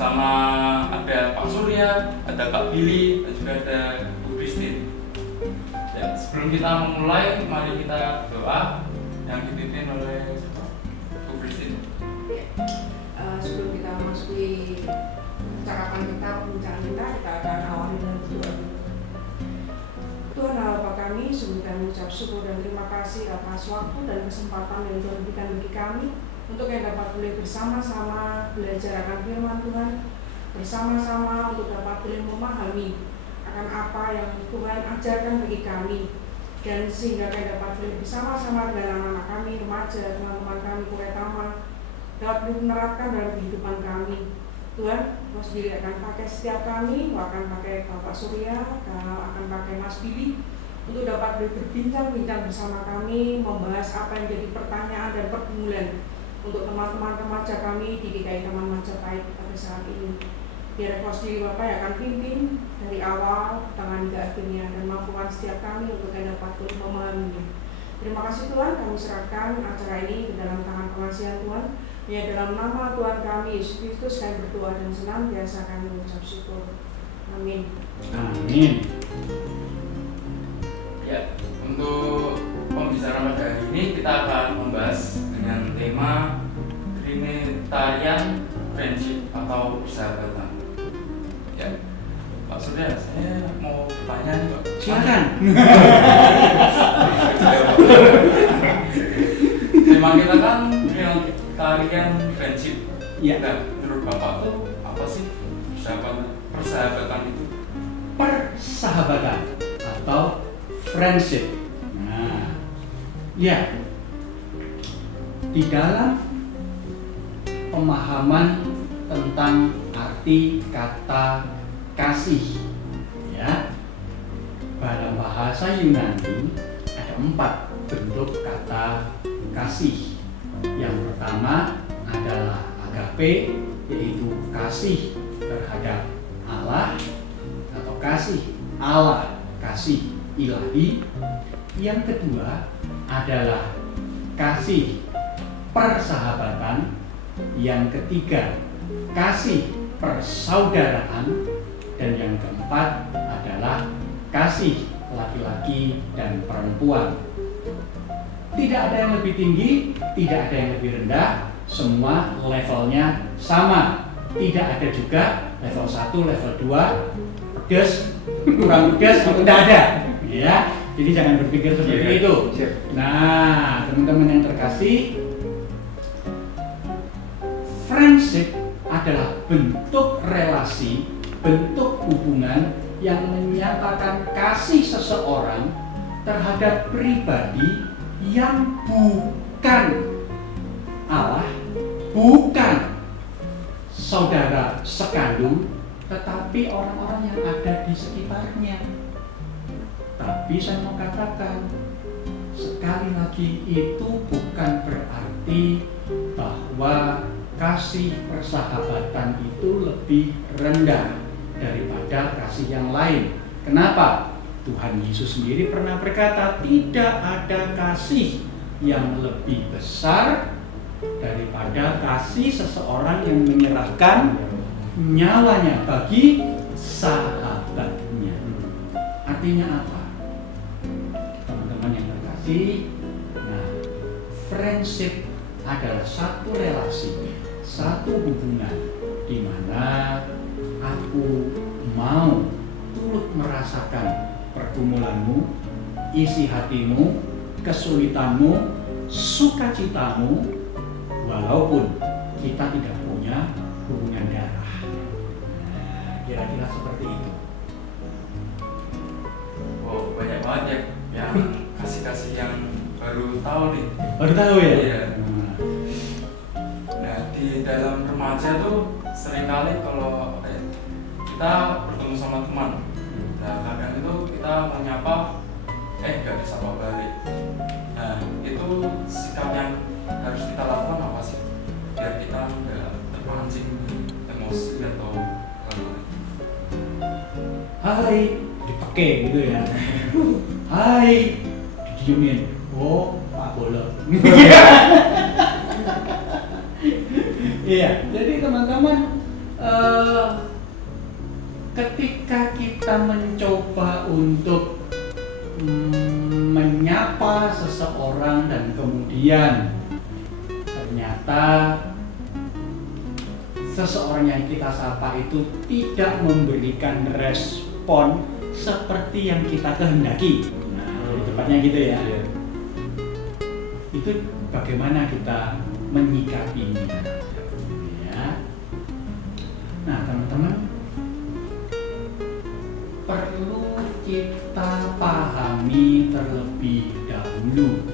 sama ada Pak Surya, ada Kak Billy, dan juga ada Bu Christine. Ya, sebelum kita memulai, mari kita doa yang dipimpin oleh Bu Christine. Sebelum kita masuki percakapan kita, pembicaraan kita akan awali dengan berdoa. Tuhan Allah Bapa kami, sungguh kami mengucap syukur dan terima kasih atas waktu dan kesempatan yang Tuhan berikan bagi kami untuk yang dapat boleh bersama-sama belajar akan firman Tuhan, bersama-sama untuk dapat boleh memahami akan apa yang Tuhan ajarkan bagi kami, dan sehingga kami dapat boleh bersama-sama dengan anak-anak kami, remaja, teman-teman kami, Kuretama, dapat menerapkan dalam kehidupan kami. Tuhan, Kau sendiri akan pakai setiap kami, Kau akan pakai Bapak Surya, Kau akan pakai Mas Billy untuk dapat berbincang-bincang bersama kami, membahas apa yang jadi pertanyaan dan pergumulan untuk teman-teman remaja kami di GKI Taman Majapahit pada saat ini. Biar Kau sendiri Bapak yang akan pimpin dari awal, tangan hingga akhirnya, dan mampukan setiap kami untuk yang dapat memahaminya. Terima kasih Tuhan, kami serahkan acara ini ke dalam tangan pengasihan Tuhan. Ya, dalam nama Tuhan kami Yesus Kristus kami berdoa dan senantiasa kami mengucap syukur. Amin. Amin. Ya, untuk pembicaraan pada hari ini kita akan membahas dengan tema Trinitarian Friendship atau persahabatan. Ya, Pak Surya, saya mau tanya nih Pak. Silakan. Tema kita kan Trinitarian Friendship. Ya. Nah, menurut Bapak tuh apa sih persahabatan itu? Persahabatan atau friendship. Nah, ya, di dalam pemahaman tentang arti kata kasih, ya, dalam bahasa Yunani ada 4 bentuk kata kasih. Yang pertama adalah agape, yaitu kasih terhadap Allah atau kasih Allah, kasih ilahi. Yang kedua adalah kasih persahabatan. Yang ketiga kasih persaudaraan. Dan yang keempat adalah kasih laki-laki dan perempuan. Tidak ada yang lebih tinggi, tidak ada yang lebih rendah, semua levelnya sama. Tidak ada juga level 1, level 2, pedas, kurang pedas, tidak ada. Ya, jadi jangan berpikir seperti itu. Nah, teman-teman yang terkasih, friendship adalah bentuk relasi, bentuk hubungan yang menyatakan kasih seseorang terhadap pribadi yang bukan Allah, bukan saudara sekandung, tetapi orang-orang yang ada di sekitarnya. Tapi saya mau katakan, sekali lagi itu bukan berarti bahwa kasih persahabatan itu lebih rendah daripada kasih yang lain. Kenapa? Tuhan Yesus sendiri pernah berkata, tidak ada kasih yang lebih besar daripada kasih seseorang yang menyerahkan nyawanya bagi sahabatnya. Artinya apa? Teman-teman yang terkasih, nah, friendship adalah satu relasi, satu hubungan di mana aku mau turut merasakan pergumulanmu, isi hatimu, kesulitanmu, sukacitamu, walaupun kita tidak punya hubungan darah. Nah, kira-kira seperti itu. Wow, banyak banget ya yang kasih-kasih yang baru tahu nih. Baru tahu ya? Iya. Nah, di dalam remaja tuh seringkali kalau kita bertemu sama teman, nah kadang itu kita menyapa, gak disapa balik. Nah, itu sikap yang harus kita lakukan apa sih? Biar kita nggak terpancing emosi atau Hai, dipakai gitu ya. Hai, didiemin. Oh, Pak Bola. Iya, jadi teman-teman, ketika kita mencoba untuk menyapa seseorang dan kemudian ternyata seseorang yang kita sapa itu tidak memberikan respon seperti yang kita kehendaki. Nah, tepatnya gitu ya. Itu bagaimana kita menyikapinya. Ya. Nah, teman-teman, perlu kita pahami terlebih dahulu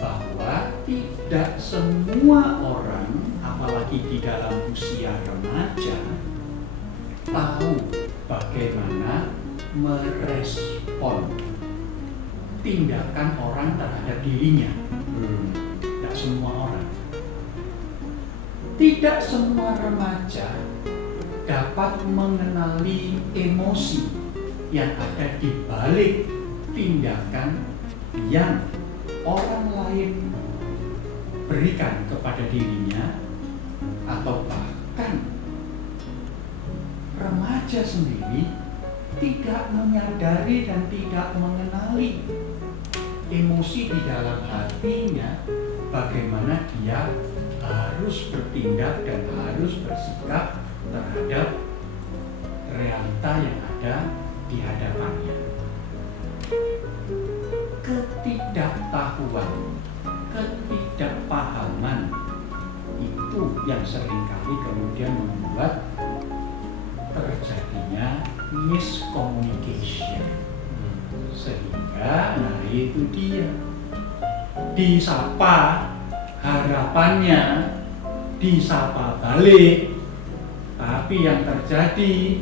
bahwa tidak semua orang, apalagi di dalam usia remaja, tahu bagaimana merespon tindakan orang terhadap dirinya. Tidak semua orang. Tidak semua remaja dapat mengenali emosi yang ada di balik tindakan yang orang lain berikan kepada dirinya, atau bahkan remaja sendiri tidak menyadari dan tidak mengenali emosi di dalam hatinya, bagaimana dia harus bertindak dan harus bersikap terhadap realita yang ada di hadapannya. Ketidaktahuan, ketidakpahaman itu yang seringkali kemudian membuat terjadinya miscommunication. Sehingga, nah itu dia, disapa, harapannya disapa balik, tapi yang terjadi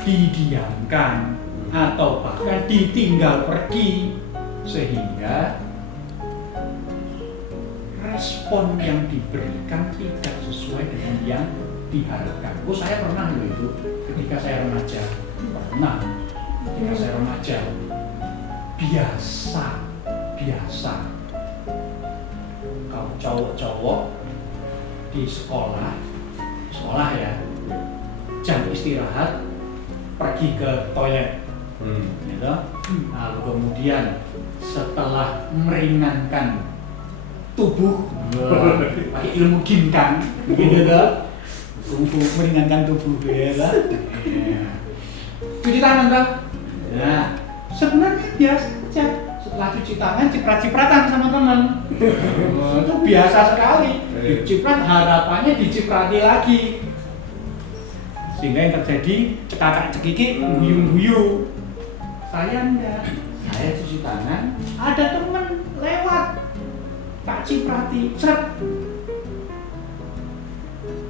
didiamkan atau bahkan ditinggal pergi, sehingga respon yang diberikan tidak sesuai dengan yang diharapkan. Oh, saya pernah loh itu ketika saya remaja, ketika saya remaja biasa kalau cowok-cowok di sekolah ya, jam istirahat pergi ke toilet, gitu. Lalu kemudian setelah meringankan tubuh, pakai ilmu ginkang, gitu, untuk meringankan tubuh, gitu. Cuci tangan, Bang. Nah, sebenarnya biasa aja. Setelah cuci tangan, ciprat-cipratan sama teman. Itu biasa sekali. Diciprat, harapannya diciprati lagi. Sehingga yang terjadi kakak cekiki, guyu-guyu. Saya enggak. Saya cuci tangan, ada teman lewat, tak ciprati, seret.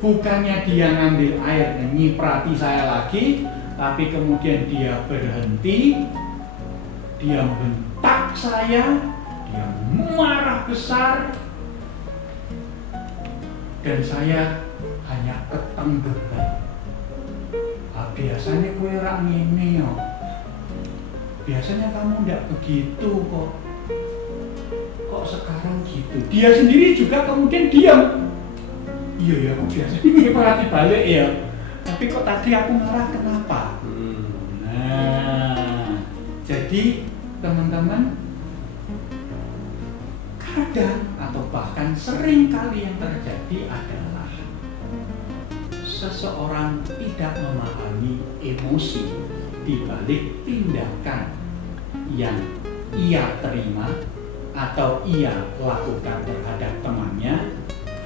Bukannya dia ngambil air dan nyiprati saya lagi, tapi kemudian dia berhenti, dia bentak saya, dia marah besar, dan saya hanya ketenggelam. Biasanya kue rak ngene yo. Biasanya kamu ndak begitu kok. Kok sekarang gitu? Dia sendiri juga kemudian diam. Iya ya, kok biasanya perhati balik ya. Tapi kok tadi aku marah kenapa? Nah, jadi teman-teman, kadang atau bahkan sering kali yang terjadi adalah seseorang tidak memahami emosi di balik tindakan yang ia terima atau ia lakukan terhadap temannya,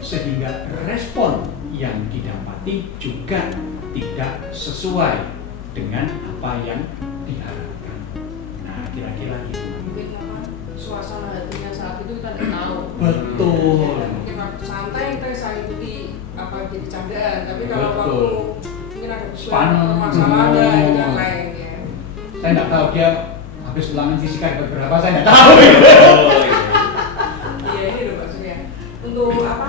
sehingga respon yang didapati juga tidak sesuai dengan apa yang diharapkan. Nah, kira-kira gitu. Mungkin suasana hatinya saat itu kita tidak tahu. Betul. Mungkin waktu santai kita bisa ikuti apa jadi candaan, tapi kalau Betul. waktu mungkin ada Panas. masalah ada gitu yang lain ya. Saya nggak tahu dia habis ulangan fisika dapat berapa, saya nggak tahu. Iya, ini loh Pak Surya. Untuk apa?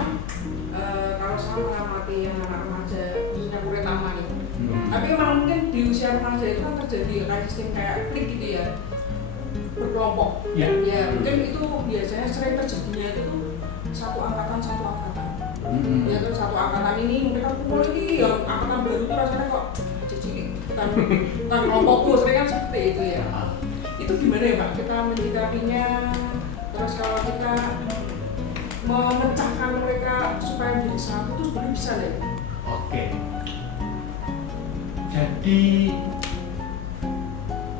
Kalau saya mengamati yang anak remaja, khususnya kuliah taman itu. Tapi memang mungkin di usia remaja itu kan terjadi kayak sistem kayak klik gitu ya, berkelompok. Ya. Ya, mungkin itu biasanya sering terjadinya itu tuh satu angkatan. Ya terus satu angkatan ini mereka kumpul ini yang angkatan baru tuh rasanya kok cici bukan kelompokku, sering kan seperti itu ya. Itu gimana ya Pak kita menyikapinya, terus kalau kita memecahkan mereka supaya menjadi satu tuh sebenarnya bisa ya? Oke. Jadi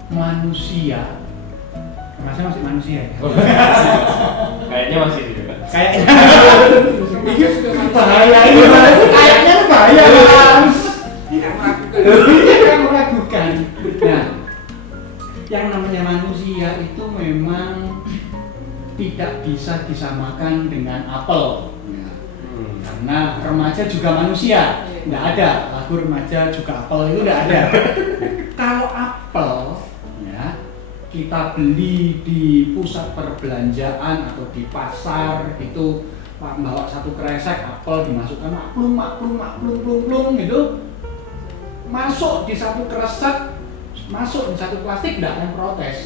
manusia, masih manusia ya? Kayaknya masih gitu kan. Kayaknya bahaya ini, kayaknya bahaya kan? Yang meragukan. Nah, yang namanya manusia itu memang tidak bisa disamakan dengan apel. Karena remaja juga manusia, nggak ada lagu remaja juga apel, itu nggak ada. Kalau apel ya kita beli di pusat perbelanjaan atau di pasar itu bawa satu kresek apel dimasukkan maklum gitu, masuk di satu kresek, masuk di satu plastik, nggak akan protes.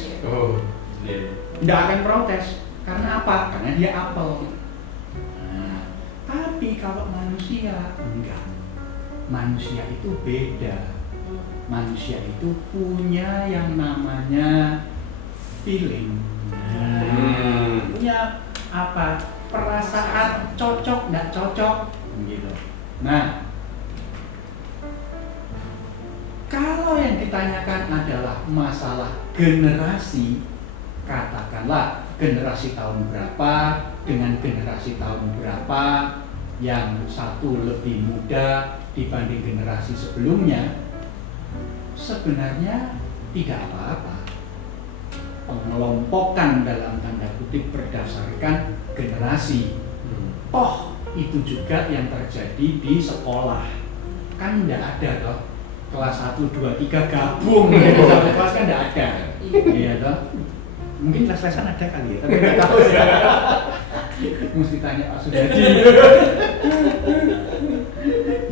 Nggak akan protes karena apa? Karena dia apel. Tapi kalau manusia enggak, manusia itu beda. Manusia itu punya yang namanya feeling, punya apa? Perasaan cocok nggak cocok, gitu. Nah, kalau yang ditanyakan adalah masalah generasi, katakanlah generasi tahun berapa dengan generasi tahun berapa, yang satu lebih muda dibanding generasi sebelumnya, sebenarnya tidak apa-apa. Pengelompokan dalam tanda kutip berdasarkan generasi. Toh itu juga yang terjadi di sekolah. Kan tidak ada toh kelas 1, 2, 3 gabung jadi satu kelas, kan tidak ada. Iya toh. Mungkin kelas-kelas ada kali ya, tapi nggak tahu sih. Mesti tanya Pak Sudadi.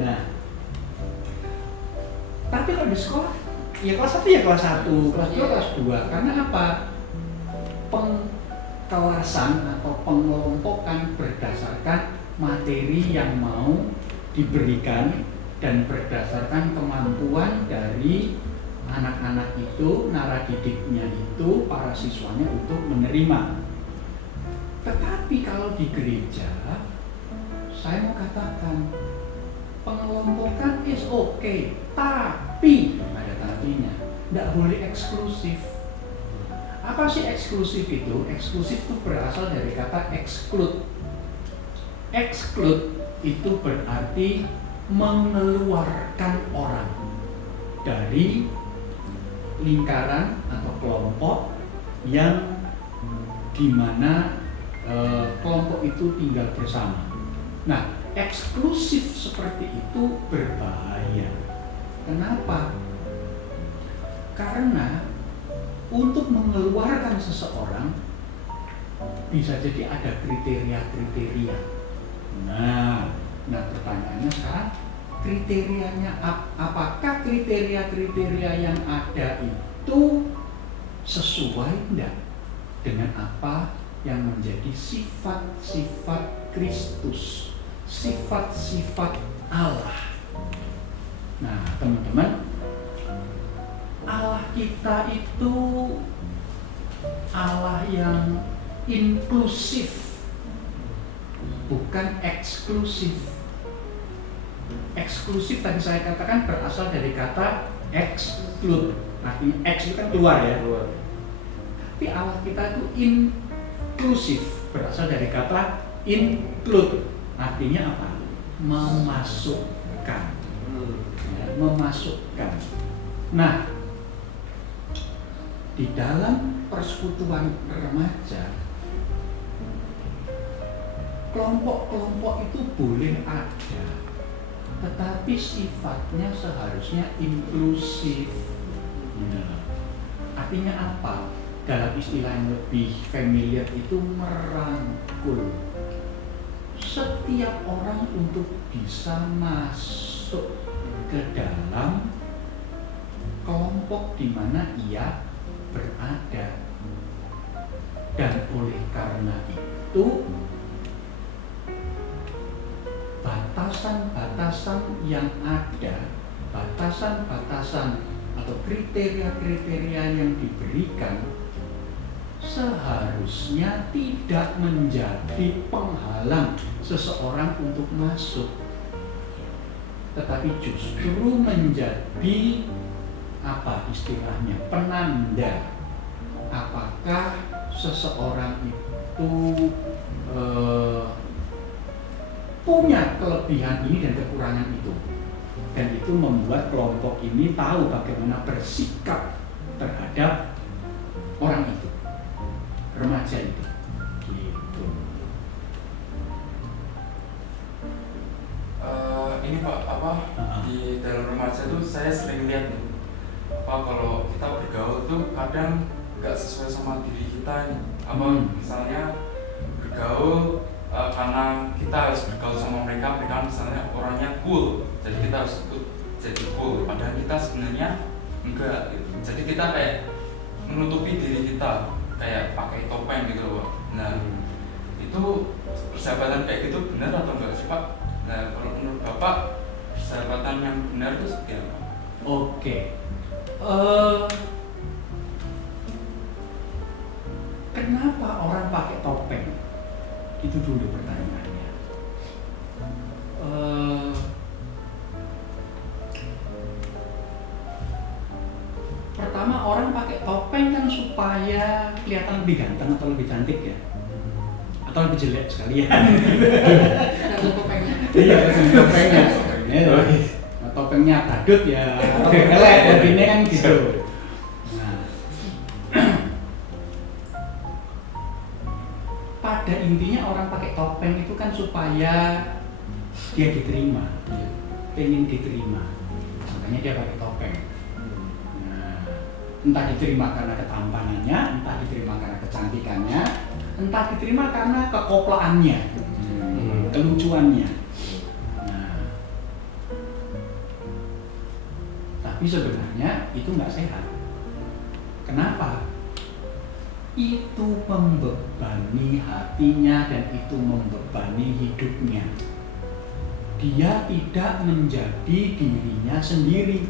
Nah, tapi kalau di sekolah, ya kelas 1 ya kelas 1, kelas 2 kelas 2. Karena apa? Pengkelasan atau pengelompokan berdasarkan materi yang mau diberikan dan berdasarkan kemampuan dari anak-anak itu, naradidiknya itu, para siswanya untuk menerima. Tetapi kalau di gereja, saya mau katakan pengelompokan is okay, tapi ada tapinya, tidak boleh eksklusif. Apa sih eksklusif itu? Eksklusif itu berasal dari kata exclude. Exclude itu berarti mengeluarkan orang dari lingkaran atau kelompok yang dimana kelompok itu tinggal bersama. Nah, eksklusif seperti itu berbahaya. Kenapa? Karena untuk mengeluarkan seseorang bisa jadi ada kriteria-kriteria. Nah pertanyaannya sekarang, kriterianya apakah kriteria-kriteria yang ada itu sesuai enggak dengan apa yang menjadi sifat-sifat Kristus, sifat-sifat Allah. Nah, teman-teman, Allah kita itu Allah yang inklusif, bukan eksklusif. Eksklusif tadi saya katakan berasal dari kata exclude. Artinya X itu kan keluar ya. Tapi Allah kita itu inklusif, berasal dari kata include. Artinya apa? Memasukkan. Ya, memasukkan. Nah, di dalam persekutuan remaja, kelompok-kelompok itu boleh ada, tetapi sifatnya seharusnya inklusif. Artinya apa? Dalam istilah yang lebih familiar itu merangkul setiap orang untuk bisa masuk ke dalam kelompok di mana ia berada. Dan oleh karena itu batasan-batasan yang ada, batasan-batasan atau kriteria-kriteria yang diberikan seharusnya tidak menjadi penghalang seseorang untuk masuk, tetapi justru menjadi apa istilahnya, penanda apakah seseorang itu punya kelebihan ini dan kekurangan itu, dan itu membuat kelompok ini tahu bagaimana bersikap terhadap orang itu, remaja itu, gitu. Ini Pak, di dalam remaja tuh saya sering lihat nih, Pak, kalau kita bergaul tuh kadang nggak sesuai sama diri kita nih. Misalnya bergaul karena kita harus bergaul sama mereka misalnya orangnya cool, jadi kita harus ikut jadi cool, padahal kita sebenarnya enggak gitu. Jadi kita kayak menutupi diri kita, kayak pakai topeng gitu loh. Nah, itu persahabatan kayak gitu benar atau enggak sih Pak? Nah, kalau menurut Bapak persahabatan yang benar itu seperti apa? Oke. Kenapa orang pakai topeng? Itu dulu pertanyaannya. Pertama, orang pakai topeng kan supaya kelihatan lebih ganteng atau lebih cantik ya, atau lebih jelek sekalian. Gantung topengnya. Iya, gantung topengnya. Nah, topengnya badut ya, topeng elek, lebihnya kan gitu. Pada intinya orang pakai topeng itu kan supaya dia diterima, pengen diterima, makanya dia pakai topeng. Nah, entah diterima karena ketampanannya, entah diterima karena kecantikannya, entah diterima karena kekoplaannya, kelucuannya. Nah, tapi sebenarnya itu nggak sehat. Kenapa? Itu membebani hatinya dan itu membebani hidupnya. Dia tidak menjadi dirinya sendiri.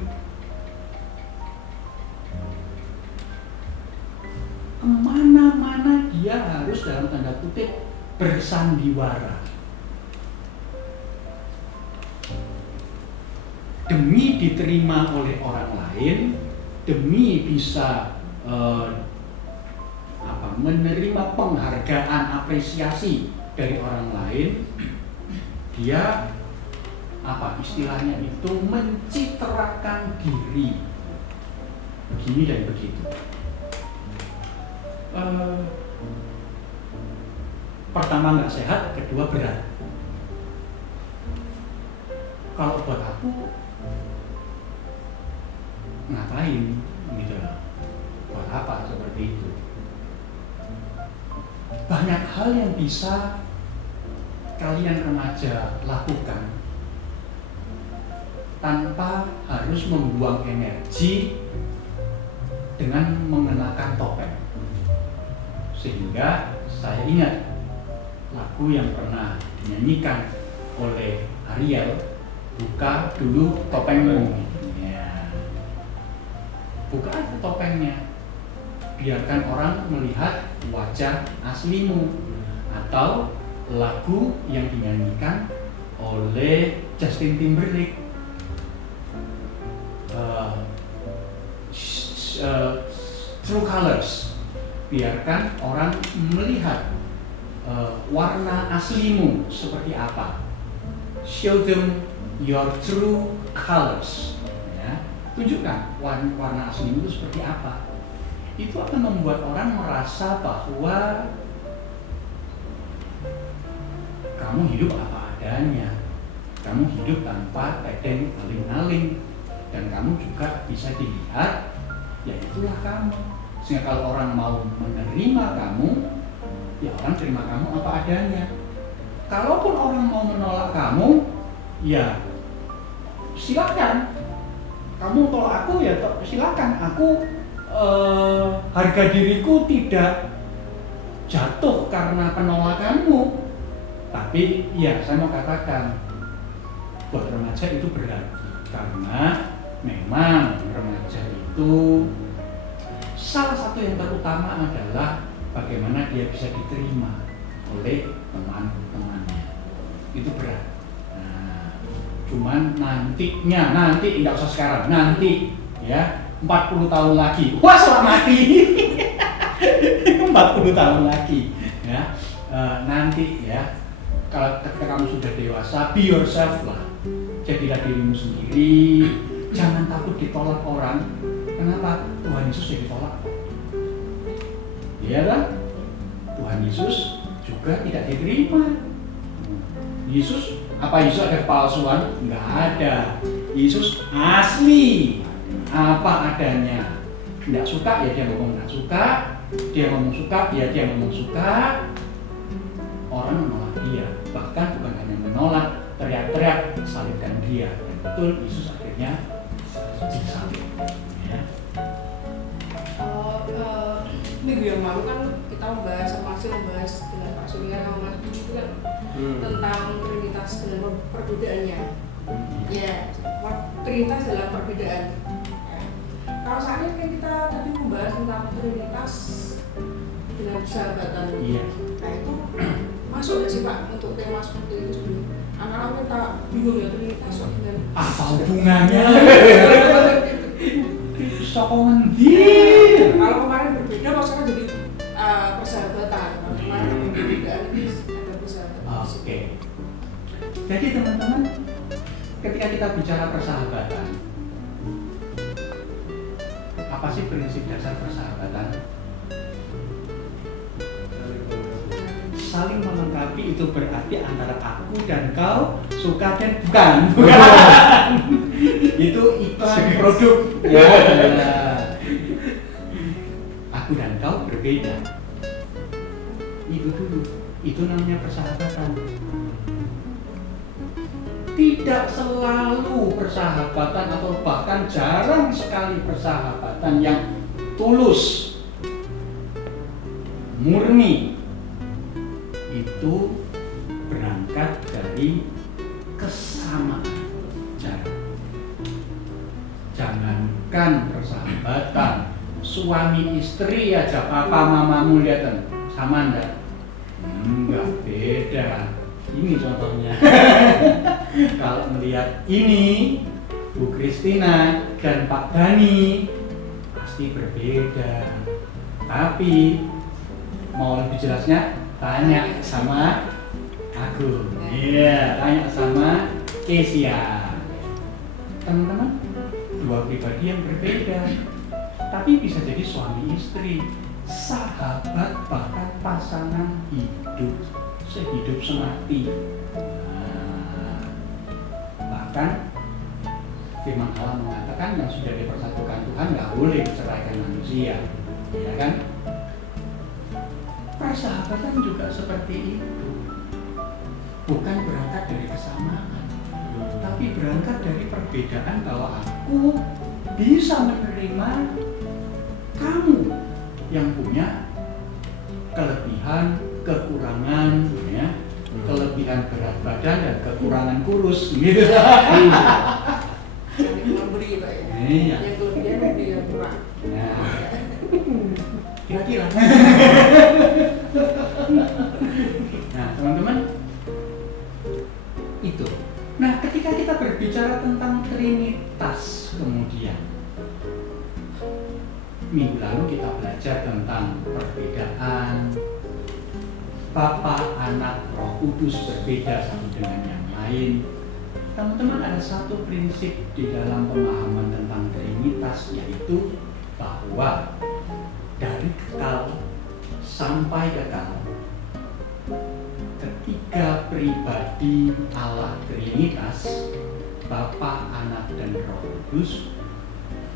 Kemana-mana dia harus dalam tanda kutip bersandiwara. Demi diterima oleh orang lain, demi bisa menerima penghargaan, apresiasi dari orang lain, dia istilahnya itu mencitrakan diri begini dan begitu. Pertama nggak sehat, kedua berat. Kalau buat aku ngapain gitu, buat apa seperti itu? Banyak hal yang bisa kalian remaja lakukan tanpa harus membuang energi dengan mengenakan topeng. Sehingga saya ingat lagu yang pernah dinyanyikan oleh Ariel, "Buka dulu topengmu." Ya. Buka aja topengnya. Biarkan orang melihat wajah aslimu. Atau lagu yang dinyanyikan oleh Justin Timberlake, True Colors. Biarkan orang melihat warna aslimu seperti apa. Show them your true colors. Ya. Tunjukkan warna aslimu itu seperti apa. Itu akan membuat orang merasa bahwa kamu hidup apa adanya, kamu hidup tanpa tedeng aling-aling, dan kamu juga bisa dilihat, ya itulah kamu. Sehingga kalau orang mau menerima kamu, ya orang terima kamu apa adanya. Kalaupun orang mau menolak kamu, ya silakan. Kamu tolak aku, ya silakan. Aku harga diriku tidak jatuh karena penolakanmu. Tapi ya saya mau katakan, buat remaja itu berat karena memang remaja itu salah satu yang terutama adalah bagaimana dia bisa diterima oleh teman-temannya. Itu berat. Nah, cuman nanti nggak usah sekarang, nanti ya 40 tahun lagi, wah selamat mati. 40 tahun lagi ya. Nanti ya, kalau ketika kamu sudah dewasa, be yourself lah, jadilah dirimu sendiri, jangan takut ditolak orang. Kenapa? Tuhan Yesus sudah ditolak, iya kan? Tuhan Yesus juga tidak diterima. Yesus, apa Yesus ada palsuan? Enggak ada. Yesus asli, apa adanya. Tidak suka ya dia ngomong tidak suka, dia ngomong suka ya dia ngomong suka. Orang menolak dia, bahkan bukan hanya menolak, teriak-teriak salibkan dia. Dan betul Yesus akhirnya disalib. Ya. Minggu yang lalu kan kita membahas dengan Pak Surya Mas Budi itu kan tentang Trinitas dengan perbedaannya. Ya, Trinitas dalam perbedaan. Ya. Kalau saatnya kan kita tadi membahas tentang Trinitas dengan persahabatan. Iya. Nah itu masuk nggak sih Pak untuk tema seperti itu sebelum anak-anak kita bingung ya Trinitas dengan Apa hubungannya? Sokongan di. Kalau kemarin berbeda, maksudnya jadi persahabatan. Kalau kemarin perbedaan ini ada persahabatan. Oke. Jadi teman-teman, ketika kita bicara persahabatan, apa sih prinsip dasar persahabatan? Saling melengkapi itu berarti antara aku dan kau suka dan bukan. Itu iklan produk. Ya. Aku dan kau berbeda. Itu dulu. Itu namanya persahabatan. Tidak selalu persahabatan atau bahkan jarang sekali persahabatan yang tulus, murni. Itu berangkat dari kesamaan cara. Jangankan persahabatan, suami istri aja papa mamamu lihat sama enggak? Enggak, beda. Ini contohnya. Kalau melihat ini Bu Kristina dan Pak Dani pasti berbeda. Tapi mau lebih jelasnya tanya sama aku. Iya, tanya sama Kesia. Teman-teman, dua pribadi yang berbeda, tapi bisa jadi suami istri, sahabat, bahkan pasangan hidup sehidup semati. Nah, bahkan firman Allah mengatakan yang sudah dipersatukan Tuhan nggak boleh menceraikan manusia, ya kan? Persahabatan juga seperti itu, bukan berangkat dari kesamaan, tapi berangkat dari perbedaan bahwa aku bisa menerima kamu yang punya kelebihan, kekurangan, ya, kelebihan berat badan dan kekurangan kurus, gitu. Saling memberi Pak ya. Iya. Yang kelebihan memberi yang kurang. Nah, kira-kira. Nah, teman-teman, itu. Nah, ketika kita berbicara tentang Trinitas, kemudian minggu lalu kita belajar tentang perbedaan Bapa, Anak, Roh Kudus berbeda satu dengan yang lain. Teman-teman, ada satu prinsip di dalam pemahaman tentang Trinitas, yaitu bahwa dari kekal sampai kekal, ketiga pribadi Allah Trinitas, Bapa, Anak, dan Roh Kudus,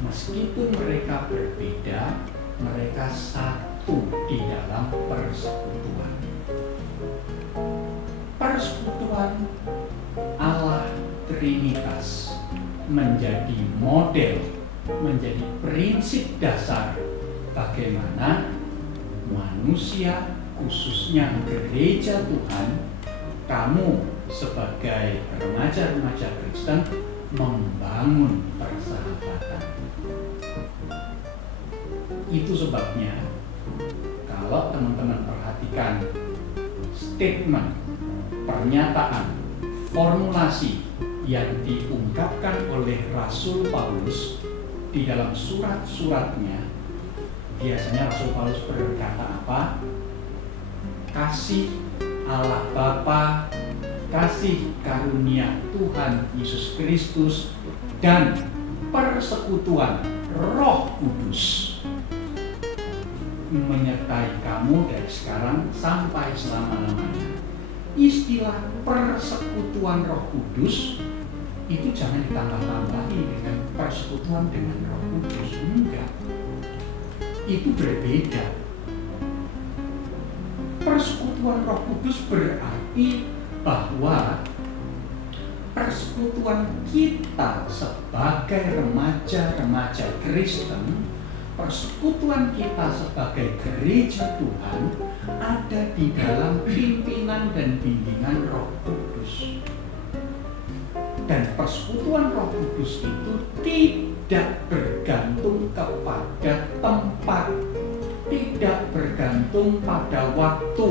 meskipun mereka berbeda, mereka satu di dalam persekutuan. Persekutuan Allah Trinitas menjadi model, menjadi prinsip dasar bagaimana manusia, khususnya gereja Tuhan, kamu sebagai remaja-remaja Kristen membangun persahabatan. Itu sebabnya kalau teman-teman perhatikan statement, pernyataan, formulasi yang diungkapkan oleh Rasul Paulus di dalam surat-suratnya, biasanya Rasul Paulus berkata apa? Kasih Allah Bapa, kasih karunia Tuhan Yesus Kristus, dan persekutuan Roh Kudus menyertai kamu dari sekarang sampai selama-lamanya. Istilah persekutuan Roh Kudus itu jangan ditambah-tambahi dengan persekutuan dengan Roh Kudus, enggak. Itu berbeda. Persekutuan Roh Kudus berarti bahwa persekutuan kita sebagai remaja-remaja Kristen, persekutuan kita sebagai gereja Tuhan ada di dalam pimpinan dan bimbingan Roh Kudus. Dan persekutuan Roh Kudus itu tidak bergantung kepada tempat, tidak bergantung pada waktu,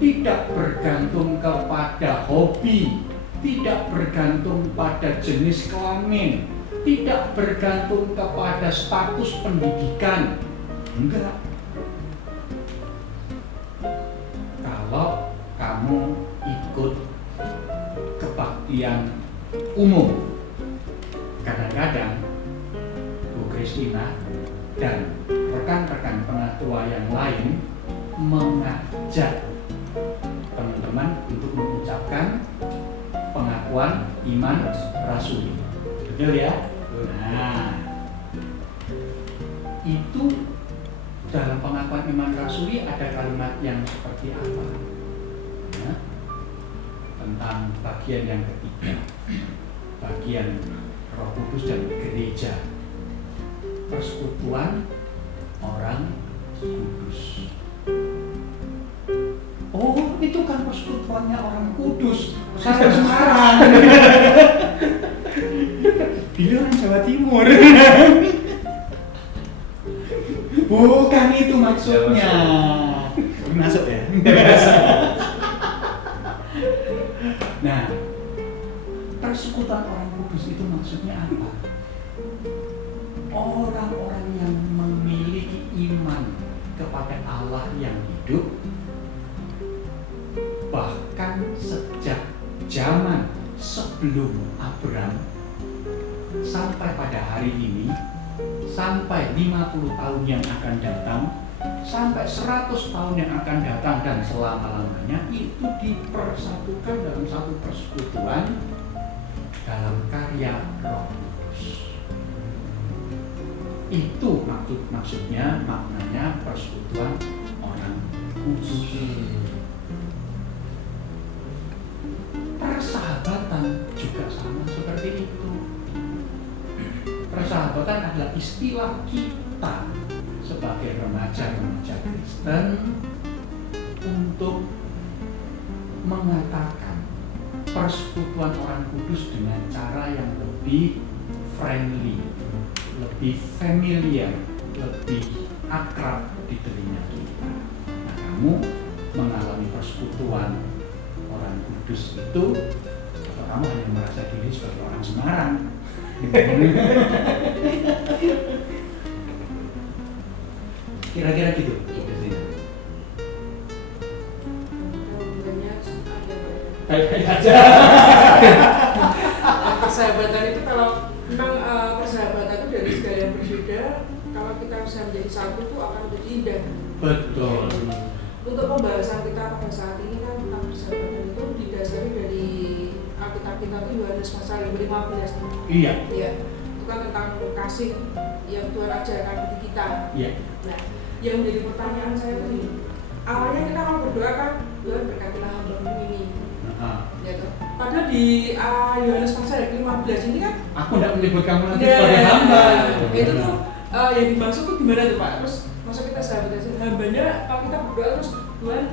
tidak bergantung kepada hobi, tidak bergantung pada jenis kelamin, tidak bergantung kepada status pendidikan. Enggak. Kalau kamu ikut kebaktian umum, kadang-kadang Bu Kristina dan rekan-rekan pengatua yang lain mengajak teman-teman untuk mengucapkan pengakuan iman rasuli. Betul ya? Nah, itu dalam pengakuan iman rasuli ada kalimat yang seperti apa? Nah, tentang bagian yang ketiga, bagian Roh Kudus dan gereja, persekutuan orang kudus. Oh, itu kan persekutuannya orang kudus. Saya Semarang. Dia orang Jawa Timur. Bukan itu maksudnya. Masuk ya. Nah, persekutuan orang kudus itu maksudnya apa? Orang-orang yang memiliki iman kepada Allah yang hidup, bahkan sejak zaman sebelum Abraham sampai pada hari ini, sampai 50 tahun yang akan datang, sampai 100 tahun yang akan datang, dan selama-lamanya itu dipersatukan dalam satu persekutuan dalam karya Roh Kudus. Itu maksudnya, maknanya persekutuan orang kudus. Persahabatan juga sama seperti itu. Persahabatan adalah istilah kita sebagai remaja-remaja Kristen untuk mengatakan persekutuan orang kudus dengan cara yang lebih friendly, lebih familiar, lebih akrab di telinga kita. Nah, kamu mengalami persekutuan orang kudus itu, atau kamu hanya merasa diri sebagai orang Semarang? Kira-kira gitu. Baik-baik aja. Persahabatan itu, kalau memang persahabatan itu dari segala yang berbeda, kalau kita bisa menjadi satu itu akan menjadi indah. Betul. Untuk pembahasan kita pada saat ini kan tentang persahabatan itu didasari dari Alkitab kita itu Yohanes pasal 15. Iya. Iya. Itu kan tentang kasih yang Tuhan ajarkan bagi kita. Iya. Nah, yang menjadi pertanyaan saya itu ini, awalnya kita mau berdoa kan, Tuhan berkatilah hamba-Mu ini. Gitu. Padahal di Yohanes pasal 15 ini kan aku tidak menyebut kamu nanti sebagai hamba. Itu tuh yang dimaksud tuh gimana tuh Pak? Terus masa kita sahabat hambanya, kalau kita berdoa terus Tuhan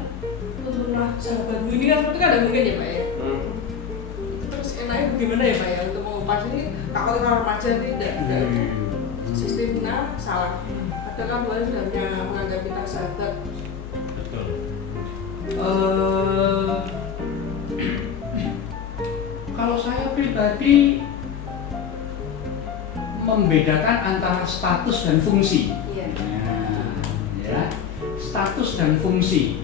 tuntunlah sahabatmu ini kan, itu kan ada mungkin ya Pak ya? enaknya bagaimana ya Pak ya untuk mengupas ini kalau remaja tidak sistemnya salah. Padahal kan Tuhan sudah menganggap kita sahabat. Betul. Kalau saya pribadi membedakan antara status dan fungsi. Iya. Nah, ya, status dan fungsi.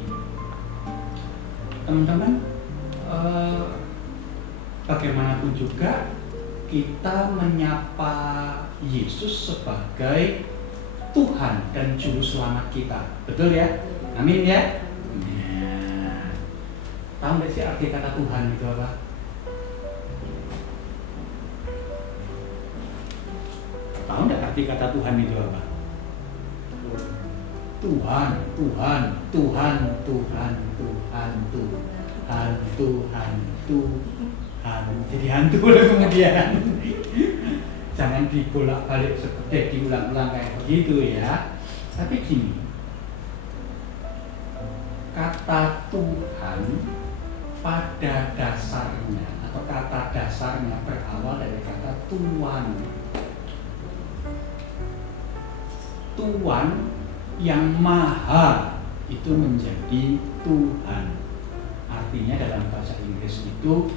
Teman-teman, bagaimanapun juga kita menyapa Yesus sebagai Tuhan dan Juru Selamat kita, betul ya? Amin ya. Nah, tahu nggak sih arti kata Tuhan itu apa? Tahu nggak arti kata Tuhan itu apa? Tuhan, Tuhan, Tuhan, Tuhan, Tuhan, Tuhan, Tuhan, Tuhan. Jadi hantu lah kemudian. Jangan dibolak-balik seperti diulang-ulang kayak begitu ya. Tapi gini, kata Tuhan pada dasarnya atau kata dasarnya berawal dari kata Tuhan. Tuhan yang maha itu menjadi Tuhan. Artinya dalam bahasa Inggris itu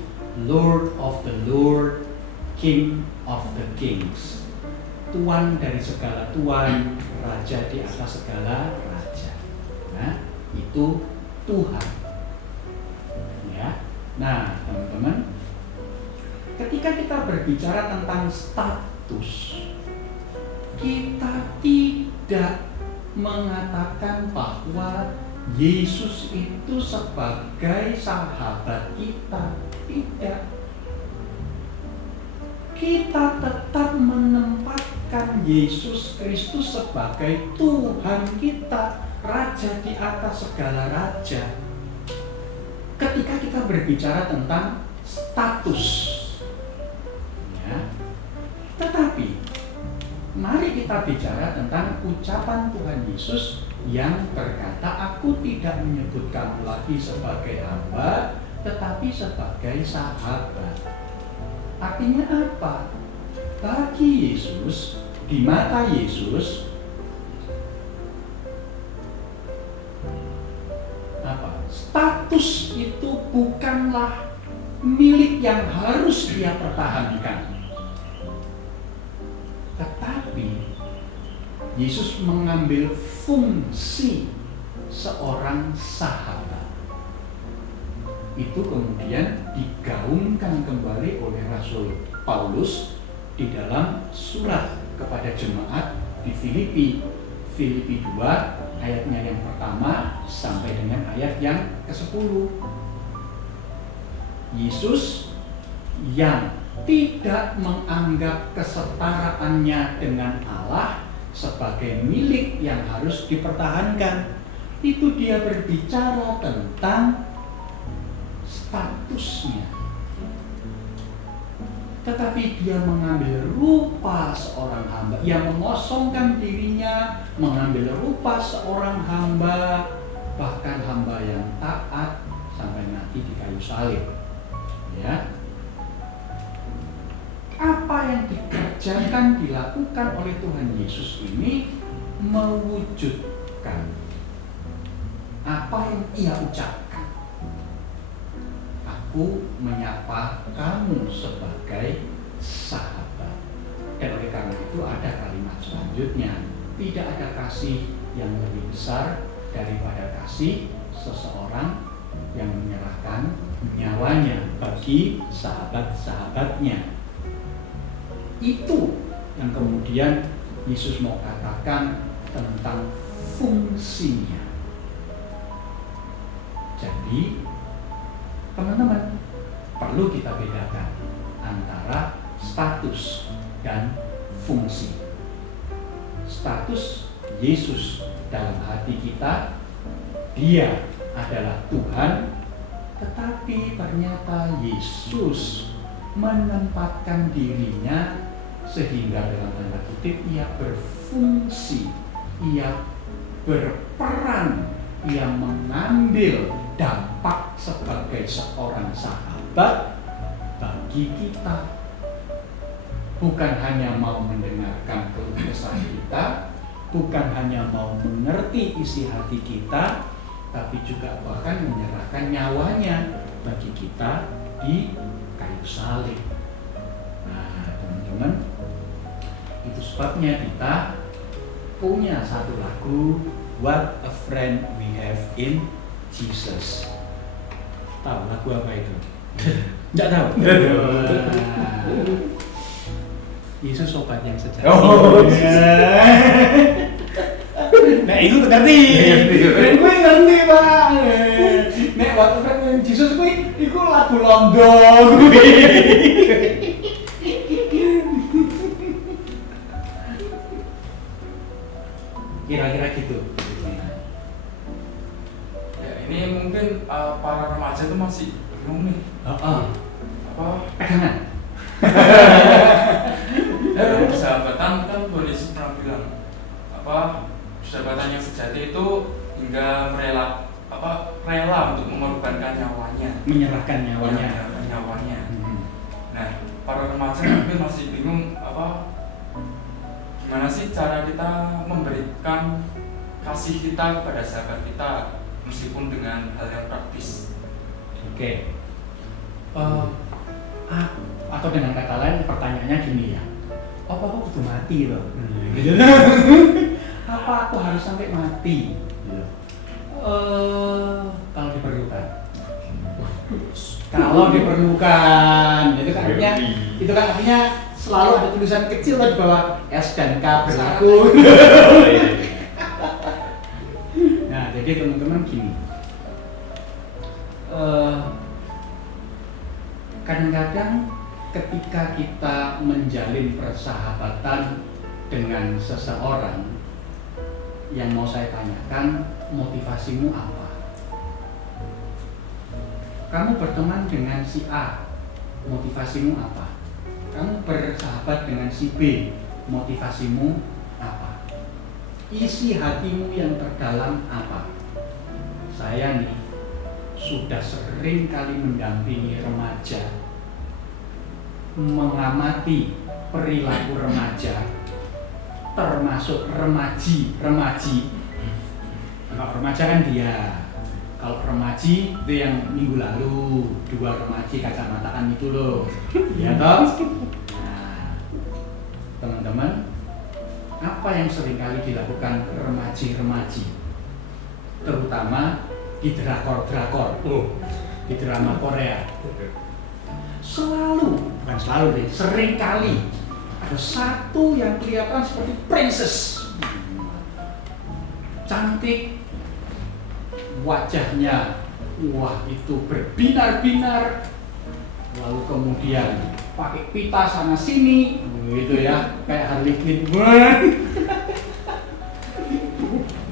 Lord of the Lord, King of the Kings. Tuan dari segala tuan, raja di atas segala raja. Nah, itu Tuhan. Ya. Nah, teman-teman, ketika kita berbicara tentang status, kita tidak mengatakan bahwa Yesus itu sebagai sahabat kita. Tidak. Kita tetap menempatkan Yesus Kristus sebagai Tuhan kita, Raja di atas segala raja. Ketika kita berbicara tentang status, ya. Tetapi mari kita bicara tentang ucapan Tuhan Yesus yang berkata, aku tidak menyebut kamu lagi sebagai hamba, tetapi sebagai sahabat. Artinya apa? Bagi Yesus, di mata Yesus, apa? Status itu bukanlah milik yang harus dia pertahankan. Tetapi Yesus mengambil fungsi seorang sahabat. Itu kemudian digaungkan kembali oleh Rasul Paulus di dalam surat kepada jemaat di Filipi 2 ayatnya yang pertama sampai dengan ayat yang ke-10. Yesus yang tidak menganggap kesetaraannya dengan Allah sebagai milik yang harus dipertahankan. Itu dia berbicara tentang statusnya. Tetapi dia mengambil rupa seorang hamba, yang mengosongkan dirinya, mengambil rupa seorang hamba, bahkan hamba yang taat sampai mati di kayu salib. Ya. Apa yang dikerjakan, dilakukan oleh Tuhan Yesus ini mewujudkan apa yang ia ucapkan. Aku menyapa kamu sebagai sahabat. Dan oleh karena itu ada kalimat selanjutnya, tidak ada kasih yang lebih besar daripada kasih seseorang yang menyerahkan nyawanya bagi sahabat-sahabatnya. Itu yang kemudian Yesus mau katakan tentang fungsinya. Jadi teman-teman, perlu kita bedakan antara status dan fungsi. Status Yesus dalam hati kita, dia adalah Tuhan, tetapi ternyata Yesus menempatkan dirinya sehingga dalam tanda kutip ia berfungsi, ia berperan, ia mengambil dampak sebagai seorang sahabat bagi bagi kita. Bukan hanya mau mendengarkan keluh kesah kita, bukan hanya mau mengerti isi hati kita, tapi juga bahkan menyerahkan nyawanya bagi kita di kayu salib. Nah, teman-teman, itu sebabnya kita punya satu lagu, What a Friend We Have in Jesus. Tahu lagu apa itu? Nggak tahu. Yesus sobat yang sejati. Oh. Nah itu ngerti. Dan gue ngerti Pak. Nek waktu kan Yesus gue, itu lagu London. Kira-kira gitu. Ya ini mungkin para remaja itu masih bingung nih. Apa? Pegangan. Persahabatan kan Tuhan Yesus pernah bilang apa? Persahabatan yang sejati itu hingga rela untuk mengorbankan nyawanya. Menyerahkan nyawanya. Menyerahkan nyawanya. Nah, para remaja mungkin masih bingung gimana sih cara kita memberikan kasih kita kepada sahabat kita meskipun dengan hal yang praktis. Oke. Atau dengan kata lain pertanyaannya gini ya. Apa aku kudu mati loh? Gitu. Apa aku harus sampai mati? Kalau diperlukan. Kalau diperlukan, itu kan artinya selalu ada tulisan kecil di bawah S dan K berlaku. Nah, jadi teman-teman gini. Kadang-kadang ketika kita menjalin persahabatan dengan seseorang, yang mau saya tanyakan, motivasimu apa? Kamu berteman dengan si A, motivasimu apa? Kamu bersahabat dengan si B, motivasimu apa? Isi hatimu yang terdalam apa? Saya nih sudah sering kali mendampingi remaja, mengamati perilaku remaja, termasuk remaji. Kalau remaja kan dia, kalau remaji itu yang minggu lalu 2 remaji kacamataan itu loh, ya toh. Nah, teman-teman, apa yang seringkali dilakukan remaji, terutama di drakor, di drama Korea, bukan selalu deh, sering kali ada satu yang kelihatan seperti princess, cantik, wajahnya wah itu berbinar-binar, lalu kemudian pakai pita sana sini gitu ya, kayak Harley Quinn.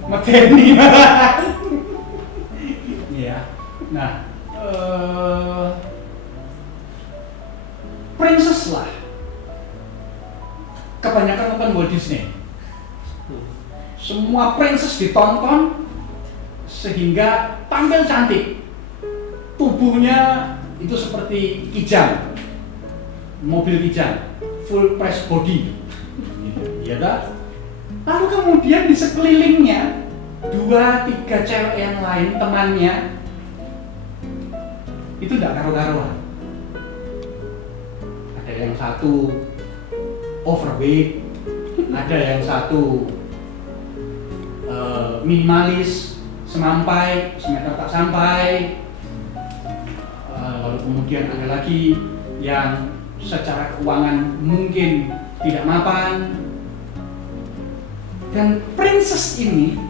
Mateni. Ya. Nah, princess lah. Kebanyakan nonton Walt Disney. Semua princess ditonton sehingga tampil cantik. Tubuhnya itu seperti kijang, mobil kijang, full press body. Gitu. Ya dah. Lalu kemudian di sekelilingnya 2-3 cewek yang lain temannya itu tidak karu-karuan. Ada yang satu overweight, ada yang satu minimalis, semampai, semeter tak sampai, lalu kemudian ada lagi yang secara keuangan mungkin tidak mapan. Dan princess ini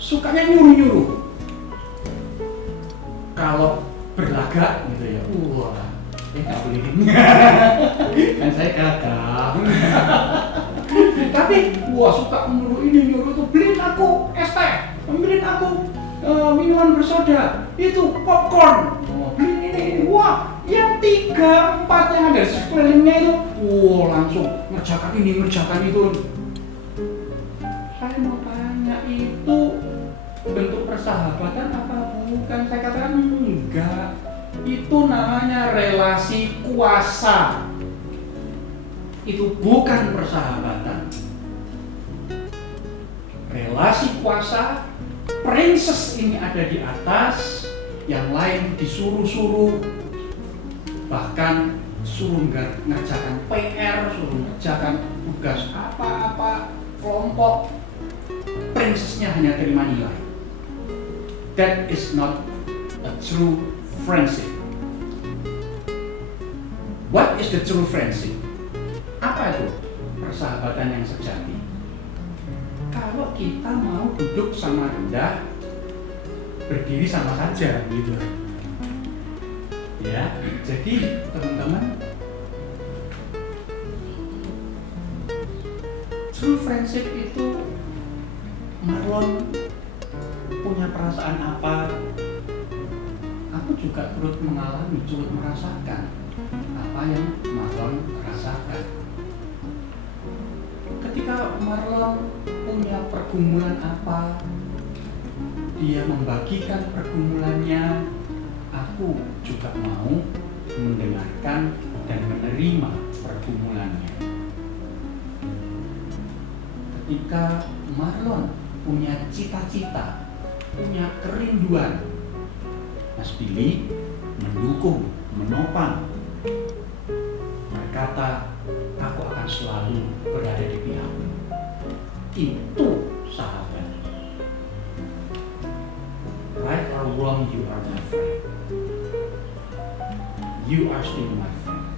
sukanya nyuruh-nyuruh. Kalau berlagak gitu ya, wah, nggak boleh kan saya gagal. Tapi wah suka nyuruh ini nyuruh itu, beliin aku es teh, beliin aku minuman bersoda, itu popcorn, beliin ini, wah yang 3-4 yang ada di sekelilingnya itu, wah langsung ngerjakan ini ngerjakan itu. Saya mau tanya, itu bentuk persahabatan apa bukan? Saya katakan enggak. Itu namanya relasi kuasa. Itu bukan persahabatan. Relasi kuasa, princess ini ada di atas, yang lain disuruh-suruh, bahkan suruh ngerjakan PR, suruh ngerjakan tugas apa-apa, kelompok. Princessnya hanya terima nilai. That is not a true friendship. What is the true friendship? Apa itu persahabatan yang sejati? Kalau kita mau duduk sama rendah, berdiri sama saja gitu. Ya, jadi teman-teman, true friendship itu Marlon punya perasaan apa, aku juga turut mengalami, turut merasakan apa yang Marlon rasakan. Ketika Marlon punya pergumulan apa, dia membagikan pergumulannya, aku juga mau mendengarkan dan menerima pergumulannya. Ketika Marlon punya cita-cita, punya kerinduan, Mas Billy mendukung, menopang, berkata, aku akan selalu berada di pihakmu. Itu sahabat. Right or wrong, you are my friend. You are still my friend.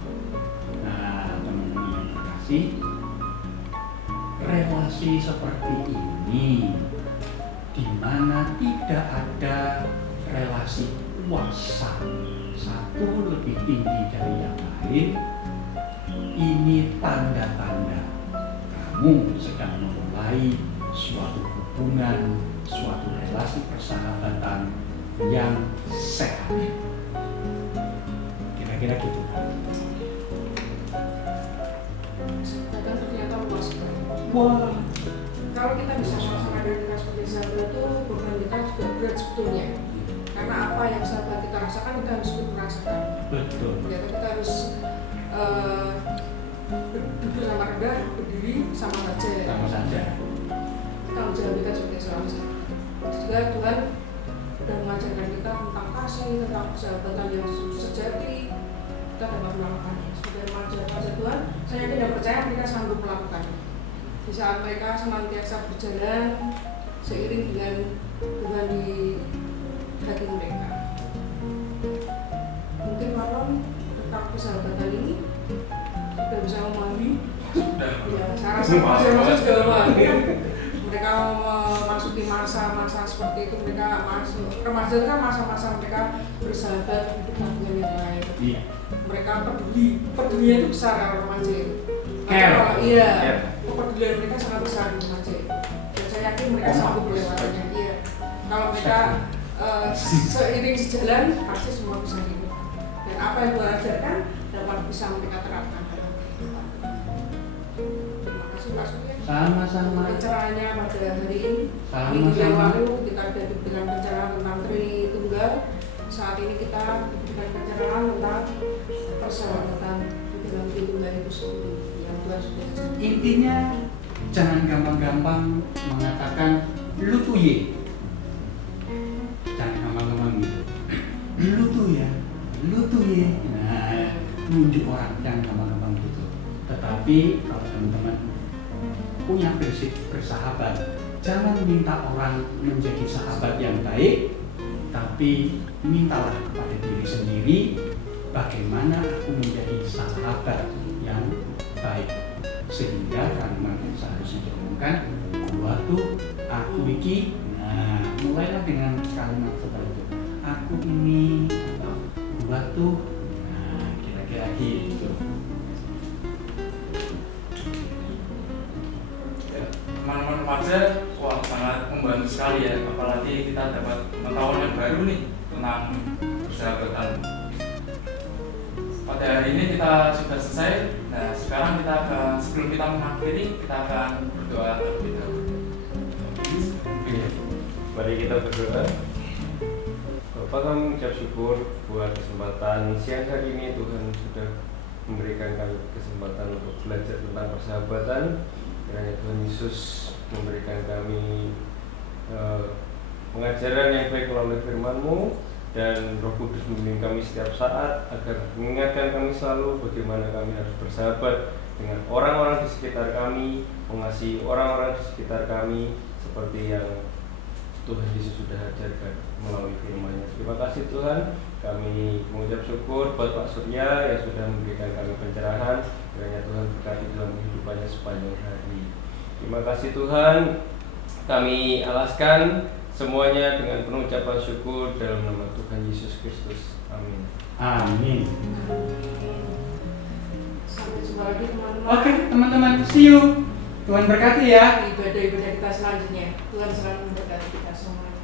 Nah, teman-teman yang terkasih, relasi seperti ini, di mana tidak ada relasi kuasa, satu lebih tinggi dari yang lain, ini tanda-tanda kamu sedang memulai suatu hubungan, suatu relasi persahabatan yang sehat. Kira-kira gitu. Persahabatan ternyata luas sekali. Wah, Kalau kita bisa sama-sama dengan kita sebagai sahabat itu bukan kita juga berat sebetulnya. Karena apa yang sahabat kita rasakan kita harus ikut merasakan. betul. Ternyata kita harus duduk sama rendah, berdiri sama saja. Sama saja. Tanggung jawab kita sebagai seorang sahabat. Juga Tuhan sudah mengajarkan kita tentang kasih, tentang persahabatan yang sejati. Kita dapat melakukannya. Sebagai remaja Tuhan, saya yakin dan percaya mereka sanggup melakukannya. Di saat mereka senantiasa berjalan seiring dengan Tuhan di hati mereka. Mungkin Marlon tentang persahabatan ini sudah bisa memahami. Ya, saya rasa masih juga memahami. Mereka memasuki masa-masa seperti itu, mereka masuk remaja itu kan masa-masa mereka bersahabat hidup dengan yang lain. Iya. Mereka pedulinya itu besar kalau remaja itu. Care. Iya. Care. Kepedulian mereka sangat besar di remaja itu. Dan saya yakin mereka sanggup melewatinya. Iya. Kalau mereka seiring sejalan pasti semua bisa hidup. Dan apa yang Tuhan ajarkan dapat bisa mereka terapkan dalam kehidupan. Terima kasih Pak Surya. Sama-sama. Pencerahannya pada hari ini. Sama-sama. Minggu yang lalu kita ada diberikan pencerahan tentang Tritunggal. Saat ini kita diberikan pencerahan tentang persahabatan di dalam Tritunggal itu sendiri yang Tuhan sudah ajarkan. Intinya jangan gampang-gampang mengatakan lu tuh ye. Jangan gampang-gampang gitu. Lu tuh ya, lu tuh ye. Nah, nunjuk orang jangan gampang-gampang gitu. Tetapi kalau teman-teman punya prinsip bersahabat, jangan minta orang menjadi sahabat yang baik, tapi mintalah kepada diri sendiri bagaimana aku menjadi sahabat yang baik. Sehingga kalimat yang seharusnya diomongkan, gua tuh, aku iki. Nah, mulailah dengan kalimat seperti itu. Aku ini, atau gua tuh. Nah, kira-kira gitu. Teman-teman remaja, wah sangat membantu sekali ya, apalagi kita dapat pengetahuan yang baru nih tentang persahabatan. Pada hari ini kita sudah selesai. Nah, sekarang kita akan, sebelum kita mengakhiri, kita akan berdoa terlebih dahulu. Mari kita berdoa. Bapak, kami mengucap syukur buat kesempatan siang hari ini. Tuhan sudah memberikan kami kesempatan untuk belajar tentang persahabatan. Kiranya Tuhan Yesus memberikan kami pengajaran yang baik melalui firman-Mu, dan Roh Kudus membimbing kami setiap saat agar mengingatkan kami selalu bagaimana kami harus bersahabat dengan orang-orang di sekitar kami, mengasihi orang-orang di sekitar kami seperti yang Tuhan Yesus sudah ajarkan melalui firman-Nya. Terima kasih Tuhan, kami mengucap syukur buat Pak Surya yang sudah memberikan kami pencerahan. Kiranya Tuhan berkati dalam kehidupannya sepanjang hari. Terima kasih Tuhan, kami alaskan semuanya dengan penuh ucapan syukur dalam nama Tuhan Yesus Kristus. Amin. Amin. Sampai jumpa lagi teman-teman. Oke, teman-teman, see you. Tuhan berkati ya. Ibadah-ibadah kita selanjutnya. Tuhan selalu memberkati kita semuanya.